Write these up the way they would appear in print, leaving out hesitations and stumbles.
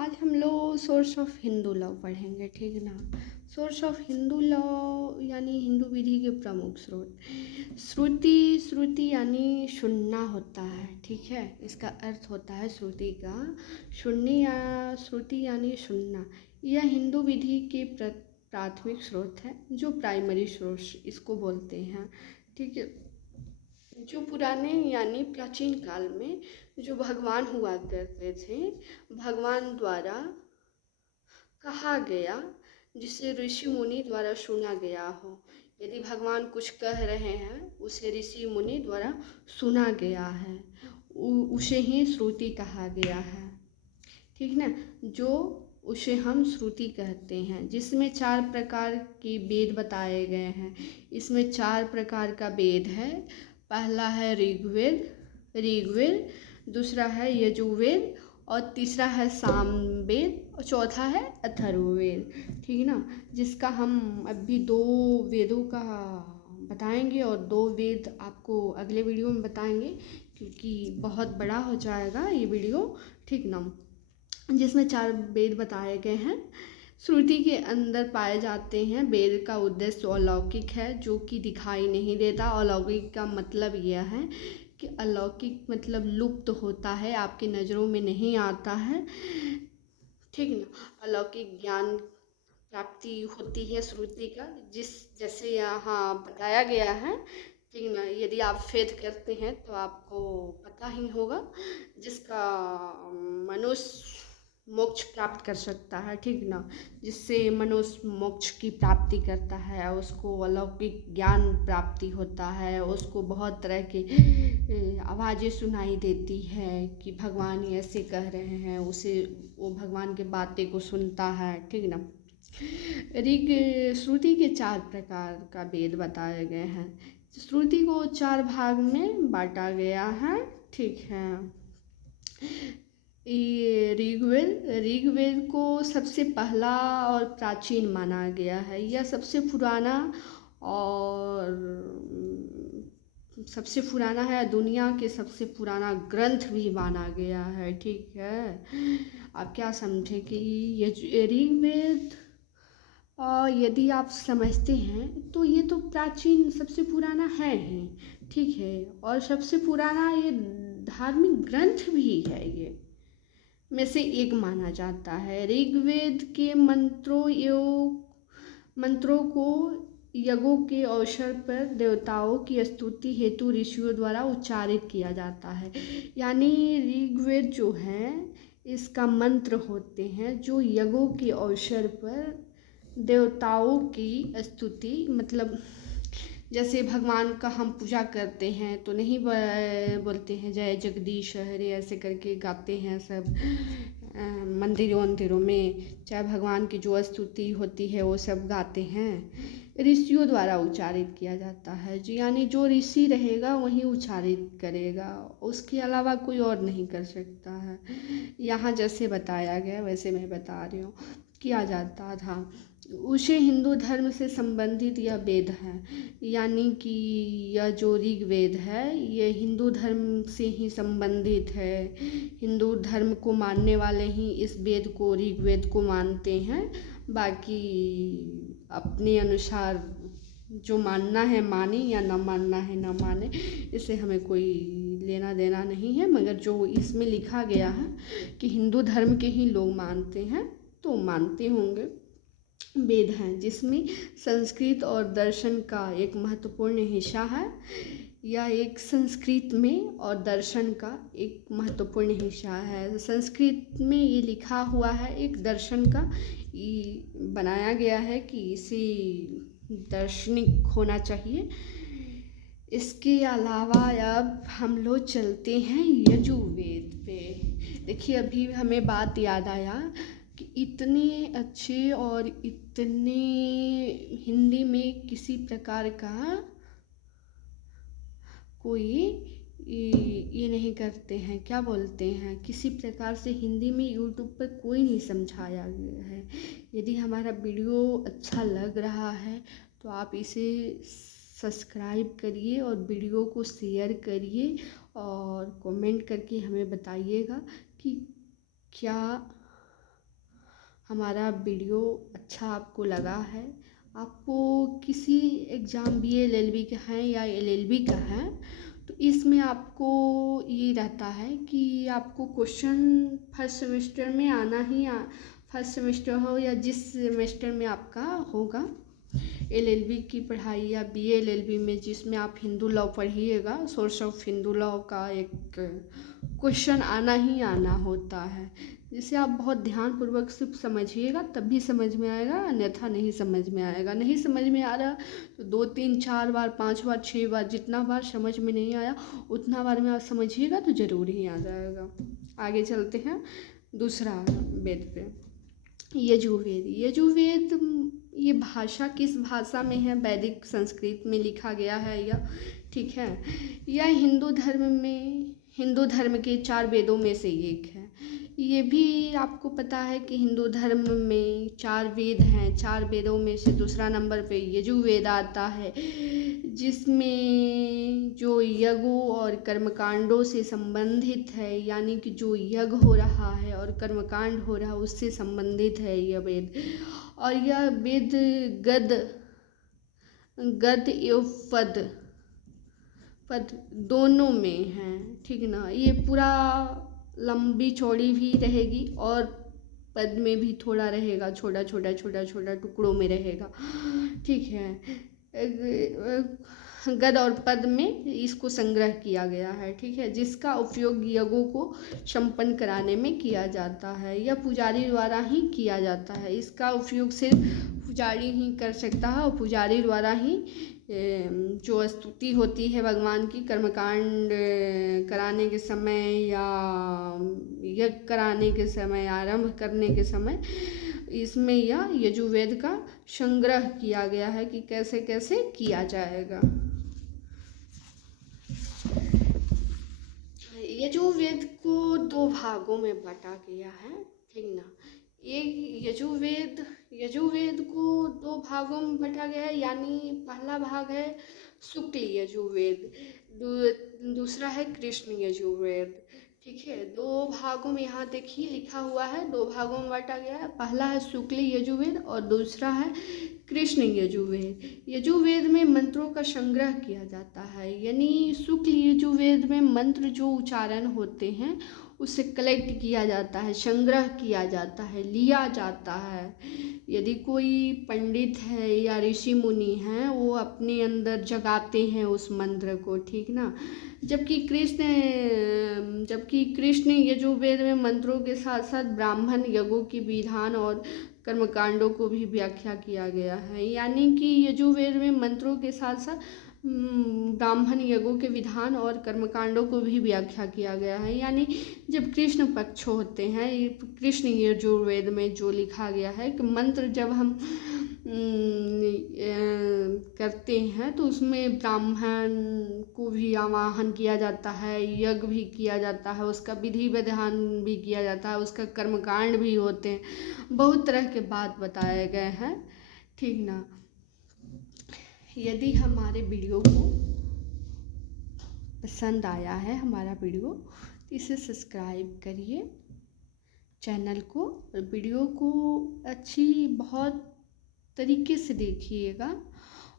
आज हम लोग सोर्स ऑफ हिंदू लॉ पढ़ेंगे, ठीक ना। सोर्स ऑफ हिंदू लॉ यानी हिंदू विधि के प्रमुख स्रोत। श्रुति यानी सुनना होता है, ठीक है। इसका अर्थ होता है श्रुति का सुनने या श्रुति यानी सुनना। यह हिंदू विधि के प्राथमिक स्रोत है, जो प्राइमरी सोर्स इसको बोलते हैं, ठीक है। जो पुराने यानी प्राचीन काल में जो भगवान हुआ करते थे, भगवान द्वारा कहा गया, जिसे ऋषि मुनि द्वारा सुना गया हो। यदि भगवान कुछ कह रहे हैं, उसे ऋषि मुनि द्वारा सुना गया है, उसे ही श्रुति कहा गया है, ठीक ना। जो उसे हम श्रुति कहते हैं, जिसमें 4 प्रकार के वेद बताए गए हैं। इसमें 4 प्रकार का वेद है। पहला है ऋग्वेद, दूसरा है यजुर्वेद, और तीसरा है सामवेद, और चौथा है अथर्ववेद, ठीक ना। जिसका हम अभी 2 वेदों का बताएंगे और 2 वेद आपको अगले वीडियो में बताएंगे, क्योंकि बहुत बड़ा हो जाएगा ये वीडियो, ठीक ना। जिसमें 4 वेद बताए गए हैं, श्रुति के अंदर पाए जाते हैं। वेद का उद्देश्य अलौकिक है, जो कि दिखाई नहीं देता। अलौकिक का मतलब यह है कि अलौकिक मतलब लुप्त होता है, आपकी नज़रों में नहीं आता है, ठीक ना। अलौकिक ज्ञान प्राप्ति होती है श्रुति का, जैसे यहाँ बताया गया है, ठीक ना। यदि आप फेथ करते हैं तो आपको पता ही होगा, जिसका मनुष्य मोक्ष प्राप्त कर सकता है, ठीक ना। जिससे मनुष्य मोक्ष की प्राप्ति करता है, उसको अलौकिक ज्ञान प्राप्ति होता है, उसको बहुत तरह की आवाज़ें सुनाई देती है कि भगवान ऐसे कह रहे हैं, उसे वो भगवान के बातें को सुनता है, ठीक ना। श्रुति के 4 प्रकार का वेद बताए गए हैं। श्रुति को 4 भाग में बांटा गया है, ठीक है। ये ऋग्वेद को सबसे पहला और प्राचीन माना गया है। यह सबसे पुराना है, दुनिया के सबसे पुराना ग्रंथ भी माना गया है, ठीक है। आप क्या समझे कि ये ऋग्वेद, यदि आप समझते हैं तो ये तो प्राचीन सबसे पुराना है ही, ठीक है। और सबसे पुराना ये धार्मिक ग्रंथ भी है, ये में से एक माना जाता है। ऋग्वेद के मंत्रों को यज्ञों के अवसर पर देवताओं की स्तुति हेतु ऋषियों द्वारा उच्चारित किया जाता है। यानी ऋग्वेद जो है, इसका मंत्र होते हैं जो यज्ञों के अवसर पर देवताओं की स्तुति, मतलब जैसे भगवान का हम पूजा करते हैं तो नहीं बोलते हैं जय जगदीश हरे, ऐसे करके गाते हैं सब मंदिरों में, चाहे भगवान की जो स्तुति होती है वो सब गाते हैं। ऋषियों द्वारा उच्चारित किया जाता है जी, यानी जो ऋषि रहेगा वही उच्चारित करेगा, उसके अलावा कोई और नहीं कर सकता है। यहाँ जैसे बताया गया वैसे मैं बता रही हूँ, किया जाता था। उसे हिंदू धर्म से संबंधित यह वेद है, यानी कि यह जो ऋग्वेद है ये हिंदू धर्म से ही संबंधित है। हिंदू धर्म को मानने वाले ही इस वेद को, ऋग्वेद को मानते हैं। बाकी अपने अनुसार जो मानना है माने, या ना मानना है ना माने, इससे हमें कोई लेना देना नहीं है। मगर जो इसमें लिखा गया है कि हिंदू धर्म के ही लोग मानते हैं, तो मानते होंगे। वेद हैं जिसमें संस्कृत और दर्शन का एक महत्वपूर्ण हिस्सा है। यह एक संस्कृत में और दर्शन का एक महत्वपूर्ण हिस्सा है। संस्कृत में ये लिखा हुआ है, एक दर्शन का बनाया गया है कि इसे दार्शनिक होना चाहिए। इसके अलावा अब हम लोग चलते हैं यजुर्वेद पे। देखिए, अभी हमें बात याद आया कि इतने अच्छे और इतने हिंदी में किसी प्रकार का कोई ये नहीं करते हैं, क्या बोलते हैं, किसी प्रकार से हिंदी में यूट्यूब पर कोई नहीं समझाया गया है। यदि हमारा वीडियो अच्छा लग रहा है तो आप इसे सब्सक्राइब करिए और वीडियो को शेयर करिए, और कमेंट करके हमें बताइएगा कि क्या हमारा वीडियो अच्छा आपको लगा है, आपको किसी एग्ज़ाम BA LLB का है या LLB का है, तो इसमें आपको ये रहता है कि आपको क्वेश्चन फर्स्ट सेमेस्टर में आना ही फर्स्ट सेमेस्टर हो या जिस सेमेस्टर में आपका होगा LLB की पढ़ाई या BA LLB में, जिसमें आप हिंदू लॉ पढ़िएगा, सोर्स ऑफ हिंदू लॉ का एक क्वेश्चन आना ही आना होता है, जिसे आप बहुत ध्यानपूर्वक सिर्फ समझिएगा तभी समझ में आएगा, अन्यथा नहीं समझ में आएगा। नहीं समझ में आ रहा तो 2 3 4 बार 5 बार 6 बार जितना बार समझ में नहीं आया उतना बार में आप समझिएगा तो ज़रूर ही आ जाएगा। आगे चलते हैं दूसरा वेद पे, यजुर्वेद। यजुर्वेद ये भाषा किस भाषा में है? वैदिक संस्कृत में लिखा गया है यह, ठीक है। यह हिंदू धर्म के 4 वेदों में से एक है। ये भी आपको पता है कि हिंदू धर्म में 4 वेद हैं, 4 वेदों में से दूसरा नंबर पे यजुर्वेद आता है, जिसमें जो यज्ञों और कर्मकांडों से संबंधित है, यानी कि जो यज्ञ हो रहा है और कर्मकांड हो रहा है उससे संबंधित है यह वेद। और यह वेद गद एवं पद दोनों में है, ठीक ना। ये पूरा लंबी चौड़ी भी रहेगी और पद में भी थोड़ा रहेगा, छोटा छोटा टुकड़ों में रहेगा, ठीक है। गद और पद में इसको संग्रह किया गया है, ठीक है, जिसका उपयोग यज्ञों को संपन्न कराने में किया जाता है। यह पुजारी द्वारा ही किया जाता है, इसका उपयोग सिर्फ पुजारी ही कर सकता है और पुजारी द्वारा ही जो स्तुति होती है भगवान की कर्मकांड कराने के समय या यज्ञ कराने के समय, आरंभ करने के समय, इसमें यह यजुर्वेद का संग्रह किया गया है कि कैसे कैसे किया जाएगा। यजुर्वेद को 2 भागों में बांटा गया है, ठीक ना। एक यजुर्वेद को 2 भागों में बांटा गया है, यानी पहला भाग है शुक्ल यजुर्वेद, दूसरा है कृष्ण यजुर्वेद, ठीक है। 2 भागों में यहाँ देखिए लिखा हुआ है, 2 भागों में बांटा गया है। पहला है शुक्ल यजुर्वेद और दूसरा है कृष्ण यजुर्वेद। यजुर्वेद में मंत्रों का संग्रह किया जाता है, यानी शुक्ल यजुर्वेद में मंत्र जो उच्चारण होते हैं उसे कलेक्ट किया जाता है, संग्रह किया जाता है, लिया जाता है। यदि कोई पंडित है या ऋषि मुनि हैं वो अपने अंदर जगाते हैं उस मंत्र को, ठीक ना। जबकि कृष्ण यजुर्वेद में मंत्रों के साथ साथ ब्राह्मण यज्ञों की विधान और कर्मकांडों को भी व्याख्या किया गया है, यानी कि यजुर्वेद में मंत्रों के साथ साथ ब्राह्मण यज्ञों के विधान और कर्मकांडों को भी व्याख्या किया गया है। यानी जब कृष्ण पक्ष होते हैं, कृष्ण यजुर्वेद में जो लिखा गया है कि मंत्र जब हम करते हैं तो उसमें ब्राह्मण को भी आवाहन किया जाता है, यज्ञ भी किया जाता है, उसका विधि विधान भी किया जाता है, उसका कर्मकांड भी होते हैं, बहुत तरह के बात बताए गए हैं, ठीक ना। यदि हमारे वीडियो को पसंद आया है हमारा वीडियो तो इसे सब्सक्राइब करिए चैनल को, और वीडियो को अच्छी बहुत तरीके से देखिएगा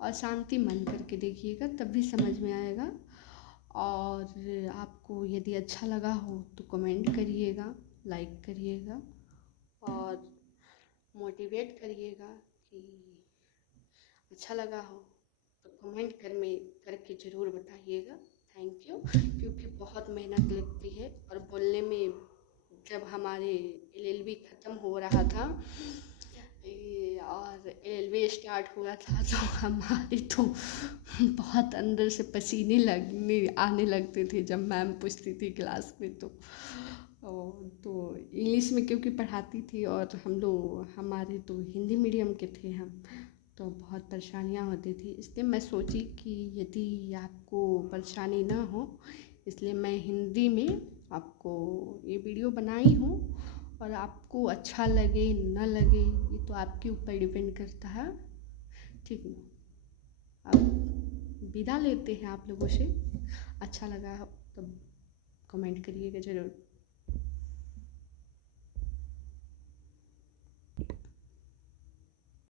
और शांति मन करके देखिएगा, तब भी समझ में आएगा। और आपको यदि अच्छा लगा हो तो कमेंट करिएगा, लाइक करिएगा और मोटिवेट करिएगा कि अच्छा लगा हो तो कमेंट करके ज़रूर बताइएगा। थैंक यू, क्योंकि बहुत मेहनत लगती है और बोलने में, जब हमारे LLB ख़त्म हो रहा था और LLB स्टार्ट हुआ था तो हमारी तो बहुत अंदर से पसीने आने लगते थे जब मैम पूछती थी क्लास में। तो इंग्लिश में क्योंकि पढ़ाती थी और हमारे तो हिंदी मीडियम के थे हम, तो बहुत परेशानियाँ होती थी, इसलिए मैं सोची कि यदि आपको परेशानी ना हो इसलिए मैं हिंदी में आपको ये वीडियो बनाई हूँ, और आपको अच्छा लगे ना लगे ये तो आपके ऊपर डिपेंड करता है, ठीक ना। अब विदा लेते हैं आप लोगों से, अच्छा लगा तो कमेंट करिएगा ज़रूर।